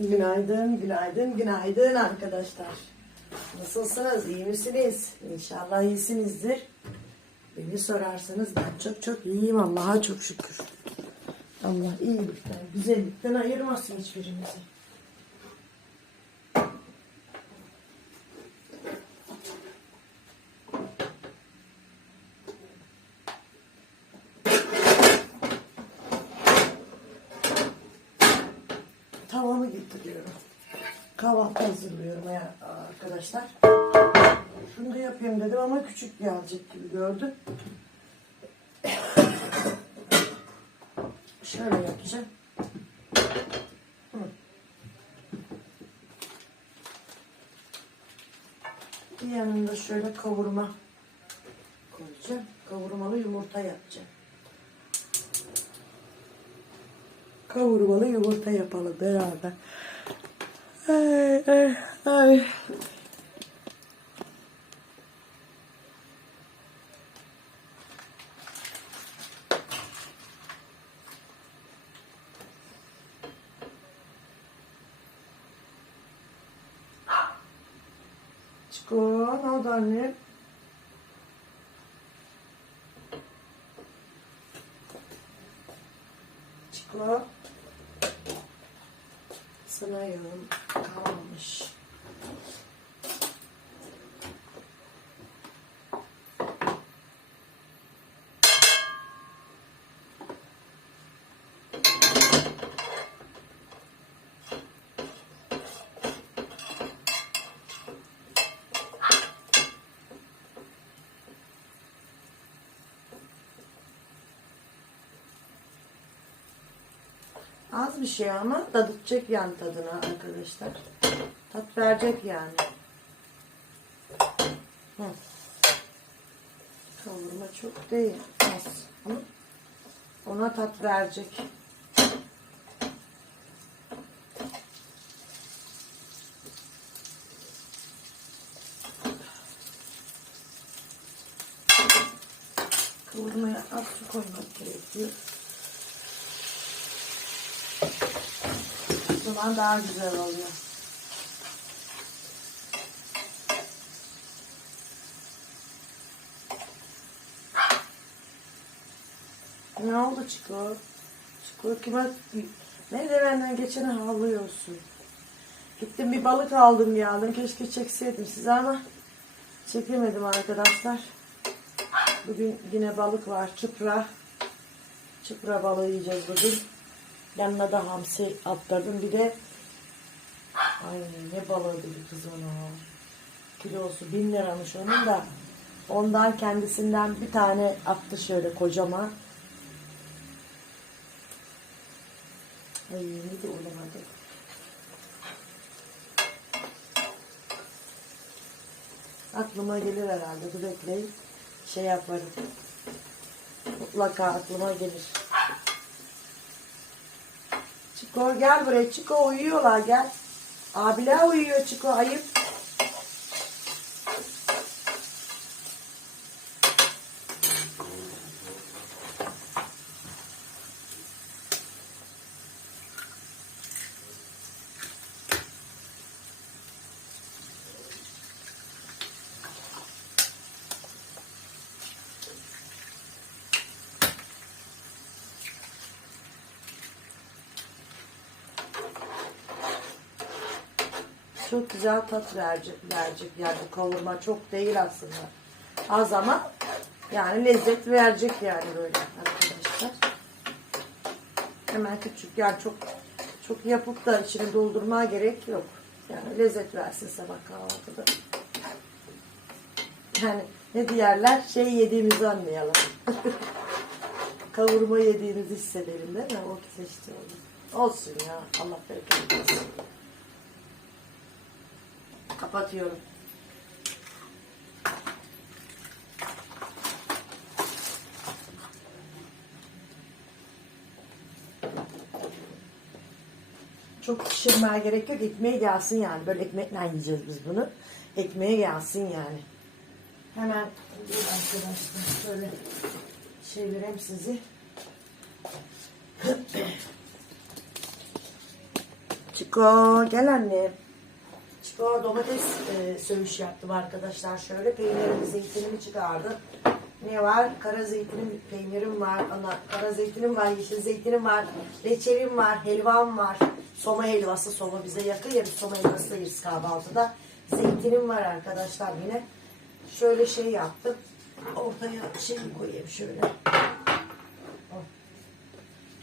Günaydın, günaydın, günaydın arkadaşlar. Nasılsınız, iyi misiniz? İnşallah iyisinizdir. Beni sorarsanız ben çok çok iyiyim Allah'a çok şükür. Allah iyilikten, güzellikten ayırmasın hiçbirimizi. Hazırlıyorum ya arkadaşlar. Şunu da yapayım dedim ama küçük gelecek gibi gördüm. Şöyle yapacağım. Bir yanında şöyle kavurma koyacağım. Kavurmalı yumurta yapacağım. Kavurmalı yumurta yapalım beraber. Ay, ay, ay. Çiko, ne oldu anne? Çiko. Sana yağım kalmamış. Az bir şey ama tadacak yani tadına arkadaşlar. Tat verecek yani. Hı. Kavurma çok değil. Az. Ama ona tat verecek. Kavurmaya az su koymak gerekiyor. Zaman daha güzel oluyor. Ne oldu Çiko? Çiko kime... Ne de benden geçene havlıyorsun. Gittim bir balık aldım geldim. Keşke çekseydim size ama çekemedim arkadaşlar. Bugün yine balık var. Çıpra. Çıpra balığı yiyeceğiz bugün. Yanına da hamsi atladım. Bir de ay ne balığı dedi kız onu. Kilosu bin liramış onun da. Ondan kendisinden bir tane attı şöyle kocaman. Ay ne de olamadı. Aklıma gelir herhalde. Dur bekleyin. Şey yaparım. Mutlaka aklıma gelir. Çiko gel buraya. Çiko uyuyorlar gel. Abiler uyuyor Çiko ayıp. Çok güzel tat verecek, verecek yani bu kavurma çok değil aslında. Az ama yani lezzet verecek yani böyle arkadaşlar. Hemen küçük yani çok çok yapıp da içine doldurmaya gerek yok. Yani lezzet versin sabah kahvaltıda. Yani ne diğerler şey yediğimizi anlayalım. Kavurma yediğimizi hissedelim değil mi? O işte olur. Olsun ya. Allah bereket versin. Kapatıyorum. Çok pişirmeye gerek yok. Ekmeğe gelsin yani. Böyle ekmekle yiyeceğiz biz bunu. Ekmeğe gelsin yani. Hemen arkadaşlar şöyle çevireyim sizi. Çiko gel anne. Çiko domates e, söğüş yaptım arkadaşlar. Şöyle peynirimi, zeytinimi çıkardım. Ne var? Kara zeytinim, peynirim var. Ana, kara zeytinim var, yeşil zeytinim var. Reçelim var, helvam var. Soma helvası, soma bize yakın ya biz soma helvası da yeriz kahvaltıda. Zeytinim var arkadaşlar yine. Şöyle şey yaptım. Ortaya şey koyayım şöyle.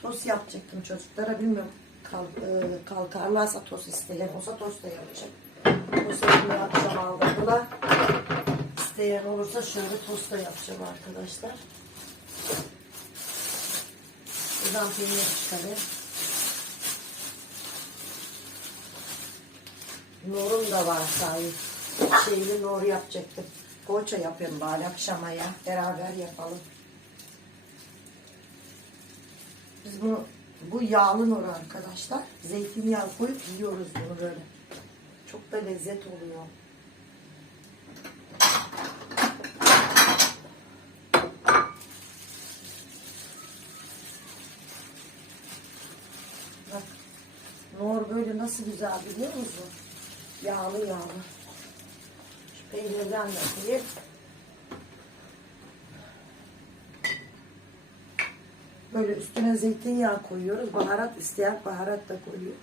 Tost yapacaktım çocuklara bilmiyorum. Kal, e, kalkarlarsa tost isteyen olsa tost da yapacağım. Tost yapımı yapacağım aldıkla. İsteyen olursa şöyle tost da yapacağım arkadaşlar. Buradan peynir çıkarayım. Norum da var sahi. Şeyli nor yapacaktım. Poğaça yapıyorum bari akşama ya. Beraber yapalım. Biz bunu bu yağlı nor arkadaşlar. Zeytinyağı koyup yiyoruz bunu böyle. Çok da lezzet oluyor. Bak. Nor böyle nasıl güzel biliyor musun? Yağlı yağlı. Şu peynirden de koyayım. Böyle üstüne zeytinyağı koyuyoruz. Baharat isteyen baharat da koyuyor.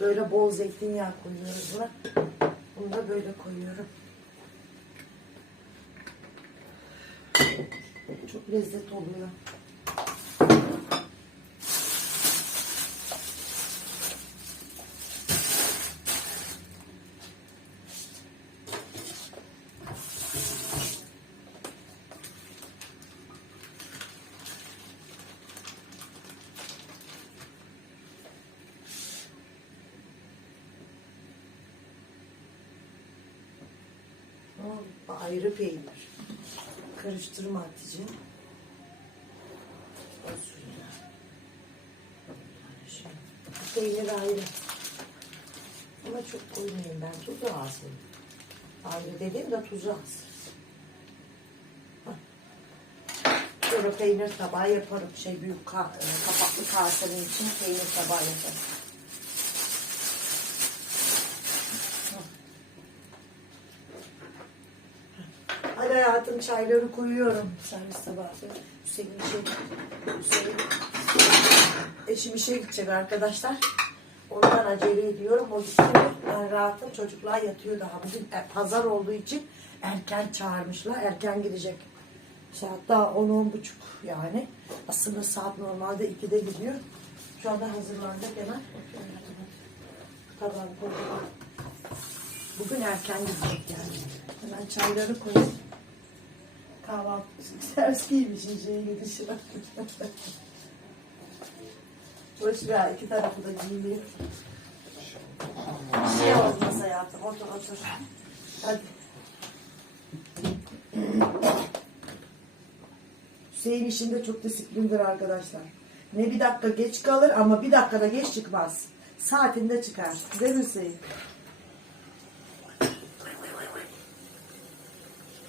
Böyle bol zeytinyağı koyuyoruz buna. Bunu da böyle koyuyorum. Çok lezzet oluyor. Aa, ayrı peynir. Karıştırma Hatice. O suyla. Bu Peynir ayrı. Ama çok koymayayım ben. Tuzu az. Ayrı dediğim de tuzu az. Şöyle peynir tabağı yaparım. Şey büyük ka- kapaklı kasenin için peynir tabağı yaparım. Hayatım çayları koyuyorum. Servis tabağı. Hüseyin işe, Hüseyin eşim işe gidecek arkadaşlar. Ondan acele ediyorum. O gitti mi ben rahatım. Çocuklar yatıyor daha. Bugün e, pazar olduğu için erken çağırmışlar. Erken gidecek. Saat daha 10 buçuk yani. Aslında saat normalde 2'de gidiyor. Şu anda hazırlanacak hemen. Koydum. Bugün erken gidecek yani. Hemen çayları koyayım. Kahvaltı ters giymişim şeyi gidişine. Boş ver iki tarafı da giyeyim. Bir şey olmaz hayatım otur otur. Hadi. Hüseyin işinde çok disiplindir arkadaşlar. Ne bir dakika geç kalır ama bir dakikada geç çıkmaz. Saatinde çıkar. Değil mi Hüseyin?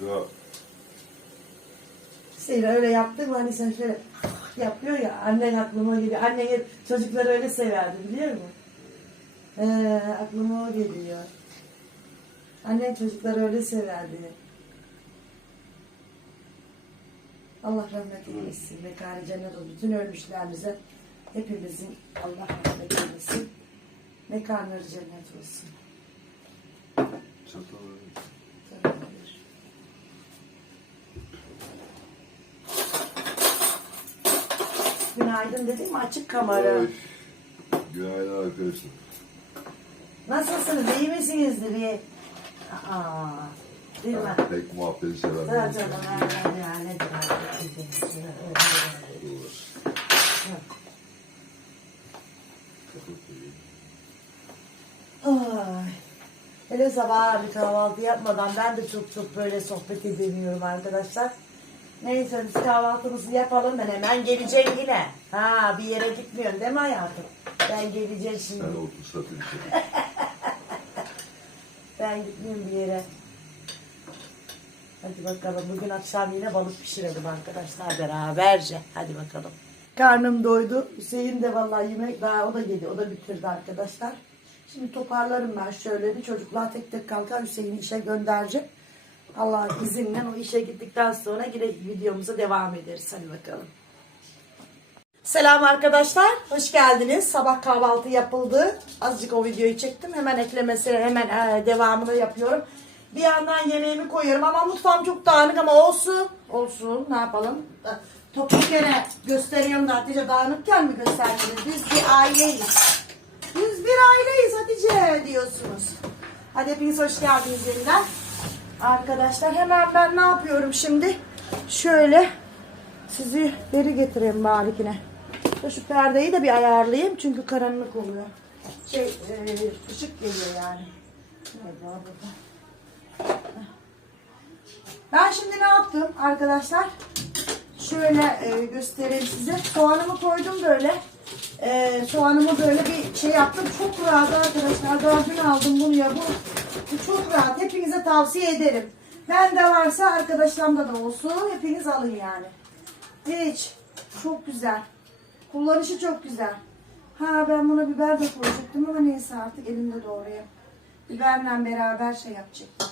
Ya Hüseyin öyle yaptın mı hani sen şöyle yapıyor ya annen aklıma geliyor. Annen çocukları öyle severdi biliyor musun? Ee, aklıma o geliyor. Annen çocukları öyle severdi. Allah rahmet eylesin. Mekanı cennet olsun. Bütün ölmüşlerimize hepimizin Allah rahmet eylesin. Mekanları cennet olsun. çatal. Tabii. Günaydın dedim? Açık kamera. Ay, Günaydın arkadaşlar. Nasılsınız? İyi misiniz diye. Aa, değil mi? Ben pek muhabbeti seven bir Sana insanım. canım aynen ya ne Ay. Hele sabah bir kahvaltı yapmadan ben de çok çok böyle sohbet edemiyorum arkadaşlar. Neyse biz kahvaltımızı yapalım ben hemen geleceğim yine. Ha bir yere gitmiyorsun değil mi hayatım? Ben geleceğim şimdi. Sen otur satın içeri. Ben gitmiyorum bir yere. Hadi bakalım bugün akşam yine balık pişirelim arkadaşlar beraberce. Hadi bakalım. Karnım doydu. Hüseyin de vallahi yemek daha o da yedi. O da bitirdi arkadaşlar. Şimdi toparlarım ben şöyle bir çocuklar tek tek kalkar Hüseyin'i işe göndereceğim. Allah'ın izniyle o işe gittikten sonra yine videomuza devam ederiz. Hadi bakalım. Selam arkadaşlar. Hoş geldiniz. Sabah kahvaltı yapıldı. Azıcık o videoyu çektim. Hemen eklemesi, hemen e, devamını yapıyorum. Bir yandan yemeğimi koyuyorum ama mutfağım çok dağınık ama olsun. Olsun. Ne yapalım? Toplu kere gösteriyorum da Hatice dağınıkken mi gösterdiniz? Biz bir aileyiz. Biz bir aileyiz Hatice diyorsunuz. Hadi hepiniz hoş geldiniz yeniden. Arkadaşlar hemen ben ne yapıyorum şimdi? Şöyle sizi beri getireyim barikine. Şu perdeyi de bir ayarlayayım çünkü karanlık oluyor. Şey, e, ışık geliyor yani. Ben şimdi ne yaptım arkadaşlar? Şöyle e, göstereyim size. Soğanımı koydum böyle. E, soğanımı böyle bir şey yaptım. Çok rahat arkadaşlar. Daha dün aldım bunu ya. Bu, bu çok rahat. Hepinize tavsiye ederim. Ben de varsa arkadaşlarımda da olsun. Hepiniz alın yani. Hiç. Çok güzel. Kullanışı çok güzel. Ha ben buna biber de koyacaktım ama neyse artık elimde doğrayayım. Biberle beraber şey yapacaktım.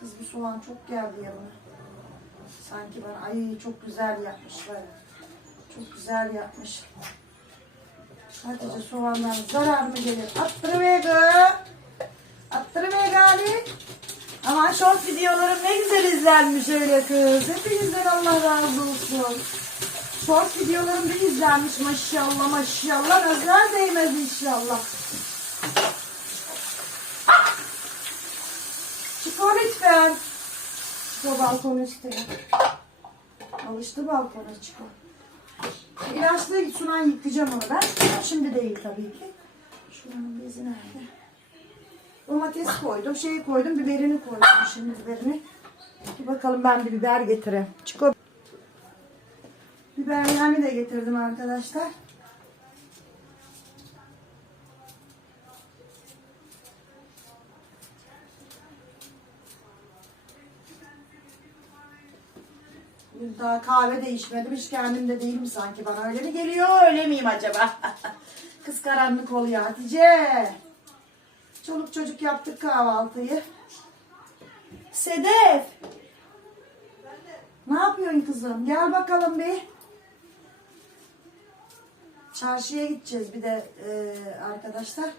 Kız bu soğan çok geldi yanına. Sanki bana ay çok güzel yapmışlar. Çok güzel yapmış. Hatice soğandan zarar mı gelir? Attırıver gı. Attırıver gali. Ama short videolarım ne güzel izlenmiş öyle kız. Hepinizden Allah razı olsun. Short videolarım da izlenmiş maşallah maşallah. Nazar değmez inşallah. Çık o lütfen. Çık o balkonu istiyor. Alıştı balkona çık o. İlaçlı sunan yıkayacağım onu ben. Şimdi değil tabii ki. Şuranın bezi nerede? Domates koydum, şeyi koydum, biberini koydum şimdi biberini. Bir bakalım ben bir biber getireyim. Çık o. Biberlerimi de getirdim arkadaşlar. Daha kahve de içmedim. Hiç kendimde değilim sanki. Bana öyle mi geliyor? Öyle miyim acaba? Kız karanlık oluyor Hatice. Çoluk çocuk yaptık kahvaltıyı. Sedef. Ne yapıyorsun kızım? Gel bakalım bir. Çarşıya gideceğiz bir de e, arkadaşlar.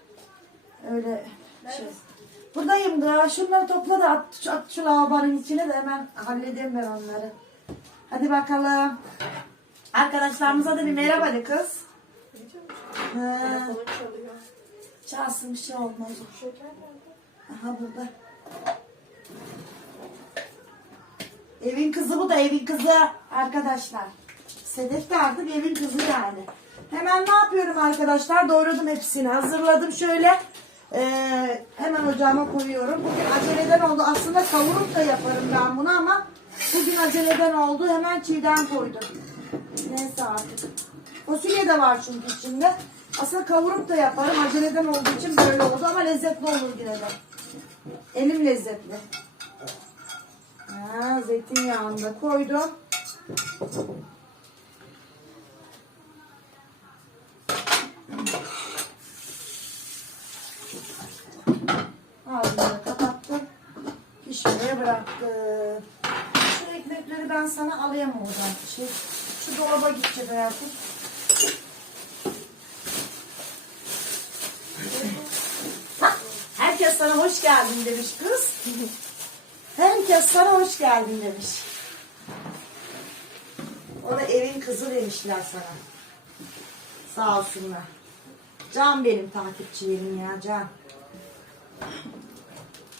Öyle şey. Buradayım da. Şunları topla da at, at şu lavabanın içine de hemen halledeyim ben onları. Hadi bakalım. Arkadaşlarımıza da bir merhaba de kız. Ha. Çalsın bir şey olmaz. Aha burada. Evin kızı bu da evin kızı arkadaşlar. Sedef de artık evin kızı yani. Hemen ne yapıyorum arkadaşlar? Doğradım hepsini. Hazırladım şöyle. Ee, hemen ocağıma koyuyorum. Bugün aceleden oldu. Aslında kavurup da yaparım ben bunu ama bugün aceleden oldu. Hemen çiğden koydum. Neyse artık. Fasulye de var çünkü içinde. Aslında kavurup da yaparım. Aceleden olduğu için böyle oldu ama lezzetli olur yine de. Elim lezzetli. Ha, zeytinyağını da koydum. Ağzını kapattım. Pişmeye bıraktım. Ekmekleri ben sana alayım oradan. Şey, şu dolaba gidecek hayatım. Herkes sana hoş geldin demiş kız. Herkes sana hoş geldin demiş. O da evin kızı demişler sana. Sağ olsunlar. Can benim takipçilerim ya can.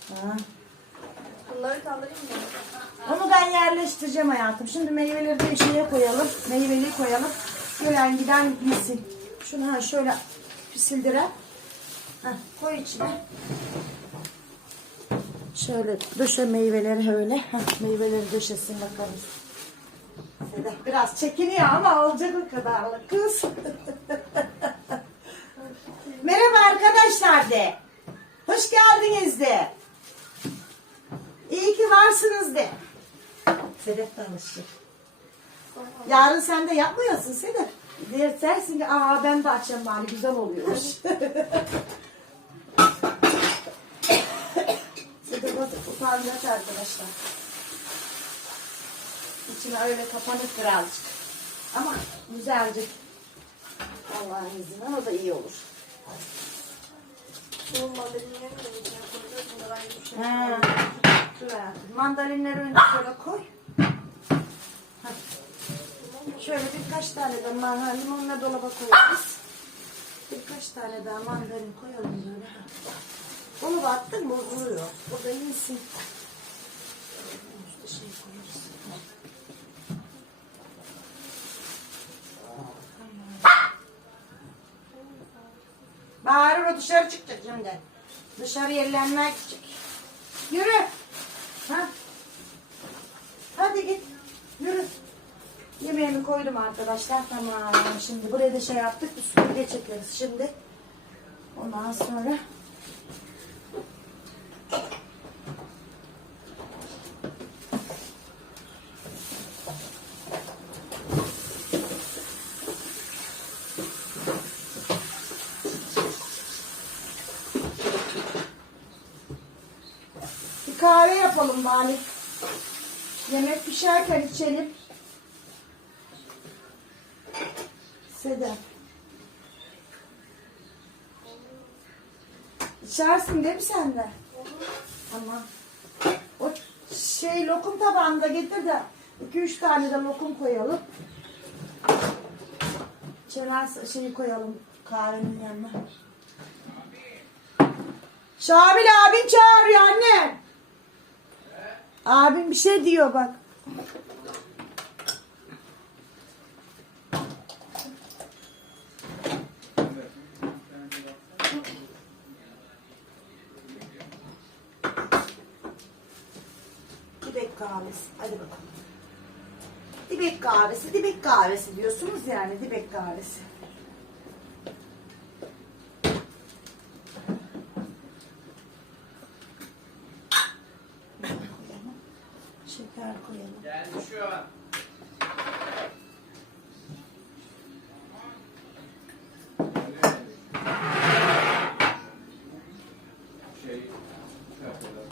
Ha. Bunları kaldırayım mı? Onu ben yerleştireceğim hayatım. Şimdi meyveleri de şeye koyalım. Meyveli koyalım. Gelen giden gitsin. Şunu ha şöyle sildirem. Ha, koy içine. Şöyle döşe meyveleri öyle. Ha, meyveleri döşesin bakalım. Biraz çekiniyor ama olacak o kadarlık kız. Merhaba arkadaşlar de. Hoş geldiniz de. İyi ki varsınız de. Sedef de alışacak. Yarın sen de yapmıyorsun Sedef. Der, dersin ki aa ben de açacağım bari güzel oluyormuş. Sedef utanacak arkadaşlar. İçine öyle kapanık birazcık. Ama güzelce. Allah'ın izniyle o da iyi olur. Bu mandalinleri Dur hayatım. Mandalinleri önce şöyle koy. Hah. Şöyle birkaç tane de mandalin limonla dolaba koyarız. Birkaç tane daha mandalin koyalım böyle. Dolaba attın mı bozuluyor. O da iyisin. Üstü şey koyarız. Bağırır o dışarı çıkacak şimdi. Dışarı yerlenmeye gidecek. Yürü. Ha? Hadi git. Yürü. Yemeğimi koydum arkadaşlar. Tamam. Şimdi buraya da şey yaptık. Bir süpürge çekeriz şimdi. Ondan sonra bir kahve yapalım bari. Yemek pişerken içelim. Sedef. İçersin değil mi sen de? Tamam. O şey lokum tabağını da getir de iki üç tane de lokum koyalım. Çener şeyi koyalım kahvenin yanına. Şamil abin çağırıyor anne. Abim bir şey diyor bak. Dibek kahvesi. Hadi bakalım. Dibek kahvesi, dibek kahvesi diyorsunuz yani dibek kahvesi. Şeker koyalım. Geldi şu an. Şey yapıyorlar.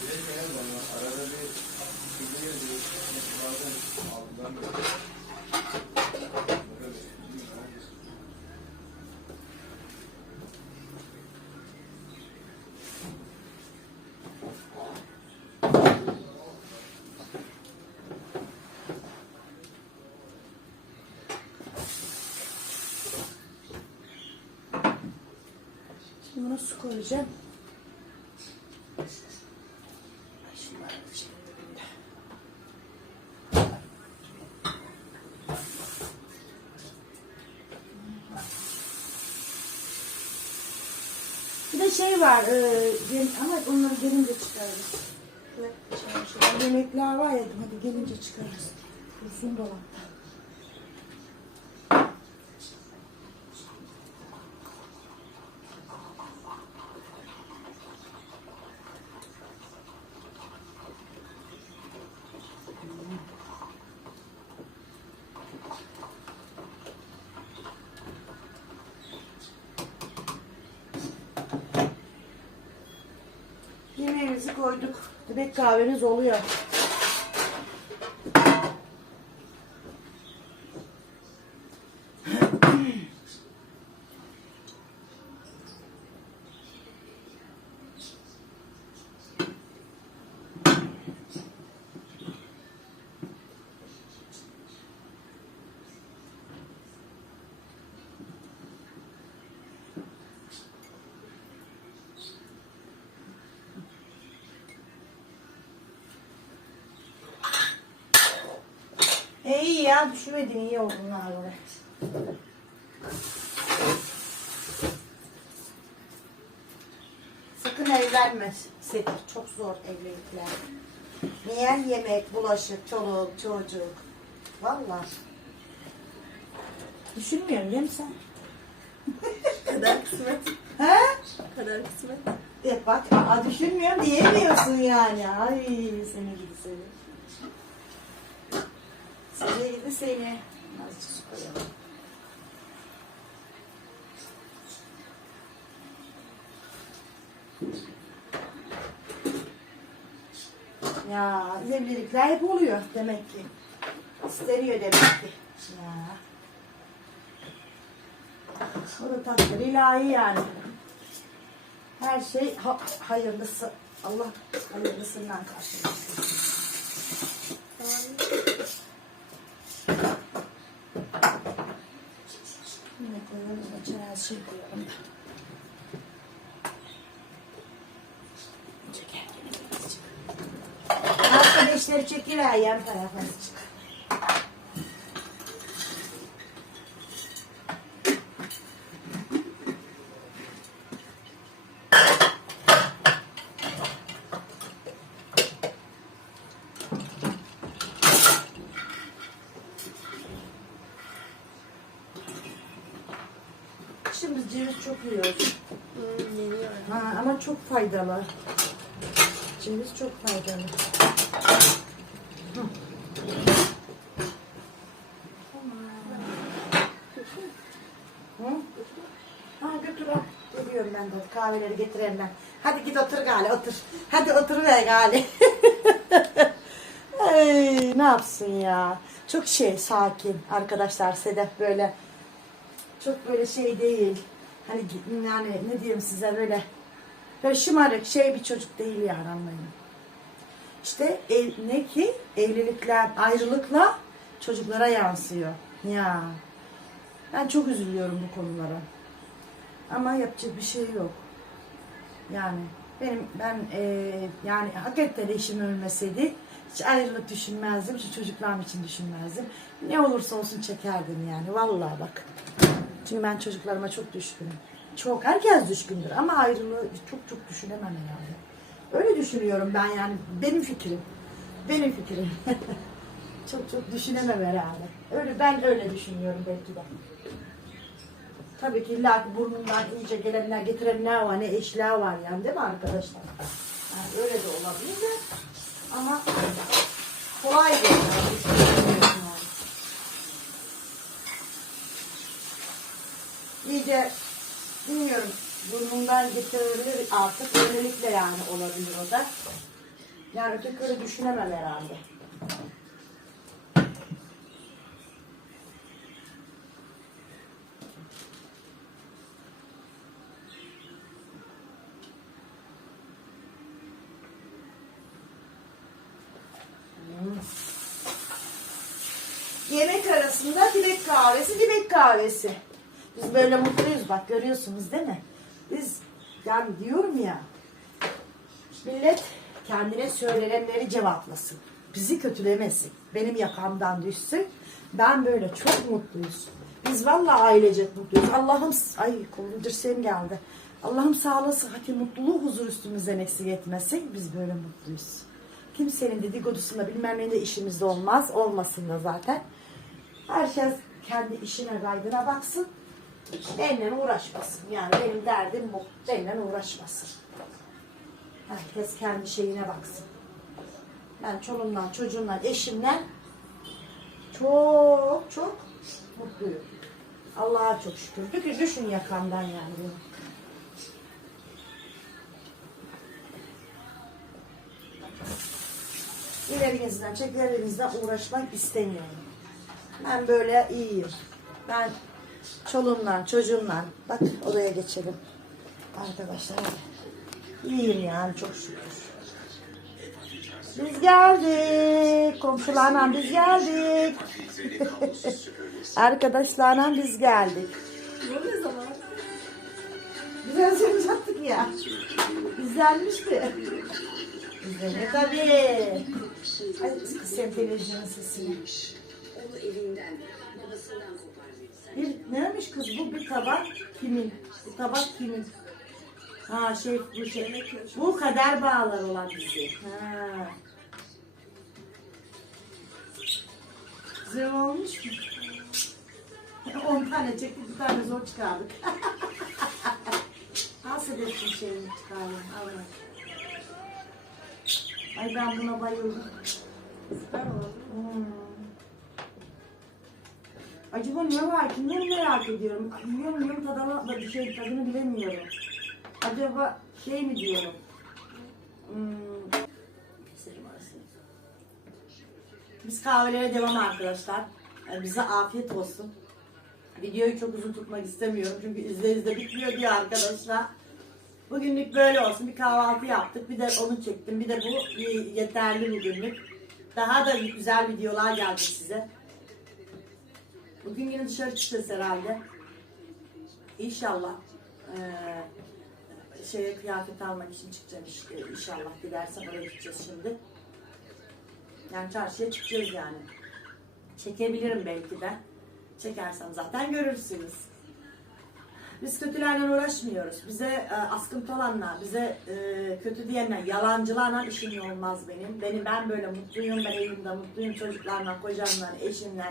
Bir de şey yazıyor, arada bir gidiyor diyor, bazen altından böyle. Böyle bir- Şimdi buna su koyacağım. De. Bir de şey var, e, ama onları gelince çıkarırız. Ne? Çamaşırlar, Yemekler var ya, hadi gelince çıkarırız. Uzun dolapta. Yemeğimizi koyduk. Dibek kahveniz oluyor. İyi ya düşmedin iyi oldun abi. Sakın evlenme Sedef. Çok zor evlilikler. Niye? Yemek, bulaşık, çoluk, çocuk. Vallahi. Düşünmüyorum değil mi sen? Kader kısmet. He? Kader kısmet. E bak aa, düşünmüyorum diyemiyorsun yani. Ay seni gidi seni. Gidi seni. Azıcık koyalım. Ya evlilikler hep oluyor demek ki. İsteniyor demek ki. Ya. O da takdir ilahi yani. Her şey ha- hayırlısı. Allah hayırlısından karşılasın. Ne koyalım? Şey koyalım da. Çeker. Arkadaşları çekiver yan tarafa azıcık. Şimdi yiyoruz. Hmm, yeniyor. Ha, ama çok faydalı. Ceviz çok faydalı. Hı. Hı? Ha götür al. Geliyorum ben de. Kahveleri getireyim ben. Hadi git otur Gali otur. Hadi otur ver Gali. Ay, ne yapsın ya. Çok şey sakin arkadaşlar Sedef böyle. Çok böyle şey değil. Hani yani ne diyeyim size böyle böyle şımarık şey bir çocuk değil yani anlayın. İşte ev, ne ki evlilikler ayrılıkla çocuklara yansıyor. Ya ben çok üzülüyorum bu konulara. Ama yapacak bir şey yok. Yani benim ben eee, yani hakikaten eşim ölmeseydi hiç ayrılık düşünmezdim, hiç çocuklarım için düşünmezdim. Ne olursa olsun çekerdim yani vallahi bak. Çünkü ben çocuklarıma çok düşkünüm. Çok, herkes düşkündür ama ayrılığı çok çok düşünemem herhalde. Öyle düşünüyorum ben yani. Benim fikrim. Benim fikrim. çok çok düşünemem herhalde. Öyle ben öyle düşünüyorum belki de. Tabii ki illa ki burnundan iyice gelenler getirenler var, ne eşler var yani değil mi arkadaşlar? Yani öyle de olabilir de ama kolay değil. yani, düşünemiyorum yani. İyice bilmiyorum burnundan getirilir artık öylelikle yani olabilir o da. Yani öteki düşünemem herhalde. Yemek arasında dibek kahvesi, dibek kahvesi. Biz böyle mutluyuz bak görüyorsunuz değil mi? Biz yani diyorum ya millet kendine söylenenleri cevaplasın. Bizi kötülemesin. Benim yakamdan düşsün. Ben böyle çok mutluyuz. Biz vallahi ailecek mutluyuz. Allah'ım ay kolum dirseğim geldi. Allah'ım sağlığı, sıhhati, mutluluğu, huzur üstümüzden eksik etmesin. Biz böyle mutluyuz. Kimsenin dedikodusunda bilmem ne de işimizde olmaz. Olmasın da zaten. Herkes kendi işine gaydına baksın. Benimle uğraşmasın. Yani benim derdim bu. Benimle uğraşmasın. Herkes kendi şeyine baksın. Ben çoluğumdan, çocuğumdan, eşimden çok çok mutluyum. Allah'a çok şükür. Çünkü düşün yakamdan yani. bunu. İlerinizden, çeklerinizden uğraşmak istemiyorum. Ben böyle iyiyim. Ben çoluğumdan, çocuğumdan. Bak odaya geçelim. Arkadaşlar hadi. İyiyim yani çok şükür. Biz geldik. Komşularla biz geldik. Arkadaşlarla biz geldik. Ne zaman? Güzel yapacaktık ya. Güzelmişti. Güzel tabii. Ay sen televizyonun sesini. Onu evinden. Bir neymiş kız bu bir tabak kimin? Bu tabak kimin? Ha şey bu şey. Bu kader bağlar olan bizi. Ha. Güzel olmuş mu? 10 tane çektik bir tane zor çıkardık. Az Bahsedersin şeyini çıkaralım. Al bak. Ay ben buna bayıldım. Süper oldu. Hmm. Acaba ne var ki? Ne merak ediyorum. Yiyorum yiyorum tadını, bir şey, tadını bilemiyorum. Acaba şey mi diyorum? Hmm. Biz kahvelere devam arkadaşlar. Yani bize afiyet olsun. Videoyu çok uzun tutmak istemiyorum çünkü izle izle bitmiyor diyor arkadaşlar. Bugünlük böyle olsun. Bir kahvaltı yaptık. Bir de onu çektim. Bir de bu yeterli bugünlük. Daha da güzel videolar gelecek size. Bugün yine dışarı çıkacağız herhalde. İnşallah. Ee, şeye kıyafet almak için çıkacağım işte. İnşallah gidersem oraya gideceğiz şimdi. Yani çarşıya çıkacağız yani. Çekebilirim belki de. Çekersem zaten görürsünüz. Biz kötülerle uğraşmıyoruz. Bize e, askıntı olanlar, bize e, kötü diyenler, yalancılarla işim olmaz benim. Benim ben böyle mutluyum, ben evimde mutluyum çocuklarla, kocamla, eşimle,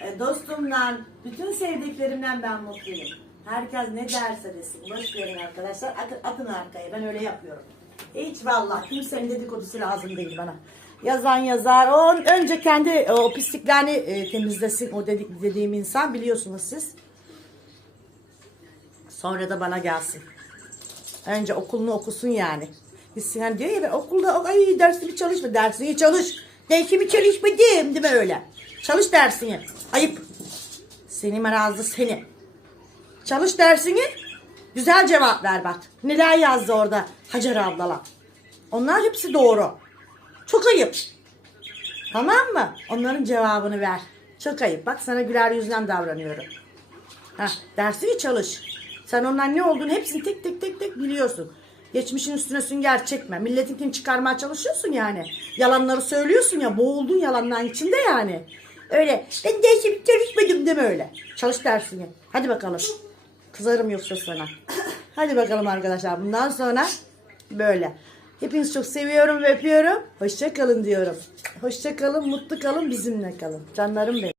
e, dostumla, bütün sevdiklerimden ben mutluyum. Herkes ne derse desin, boş verin arkadaşlar, atın, atın arkaya, ben öyle yapıyorum. Hiç vallahi kimsenin dedikodusu lazım değil bana. Yazan yazar, o önce kendi e, o pisliklerini e, temizlesin o dedik, dediğim insan biliyorsunuz siz. Sonra da bana gelsin. Önce okulunu okusun yani. Gitsin hani diyor ya ben okulda ay dersimi çalışma. Dersini çalış. Dersimi çalışma diyeyim değil mi öyle? Çalış dersini. Ayıp. Seni merazı seni. Çalış dersini. Güzel cevap ver bak. Neler yazdı orada Hacer ablalar. Onlar hepsi doğru. Çok ayıp. Tamam mı? Onların cevabını ver. Çok ayıp. Bak sana güler yüzden davranıyorum. Heh, dersini çalış. Sen ondan ne olduğunu hepsini tek tek tek tek biliyorsun. Geçmişin üstüne sünger çekme. Milletinkini çıkarmaya çalışıyorsun yani. Yalanları söylüyorsun ya. Boğuldun yalanların içinde yani. Öyle. Ben dersimi çalışmadım deme öyle. Çalış dersini. Hadi bakalım. Kızarım yoksa sana. Hadi bakalım arkadaşlar. Bundan sonra böyle. Hepinizi çok seviyorum ve öpüyorum. Hoşça kalın diyorum. Hoşça kalın, mutlu kalın, bizimle kalın. Canlarım benim.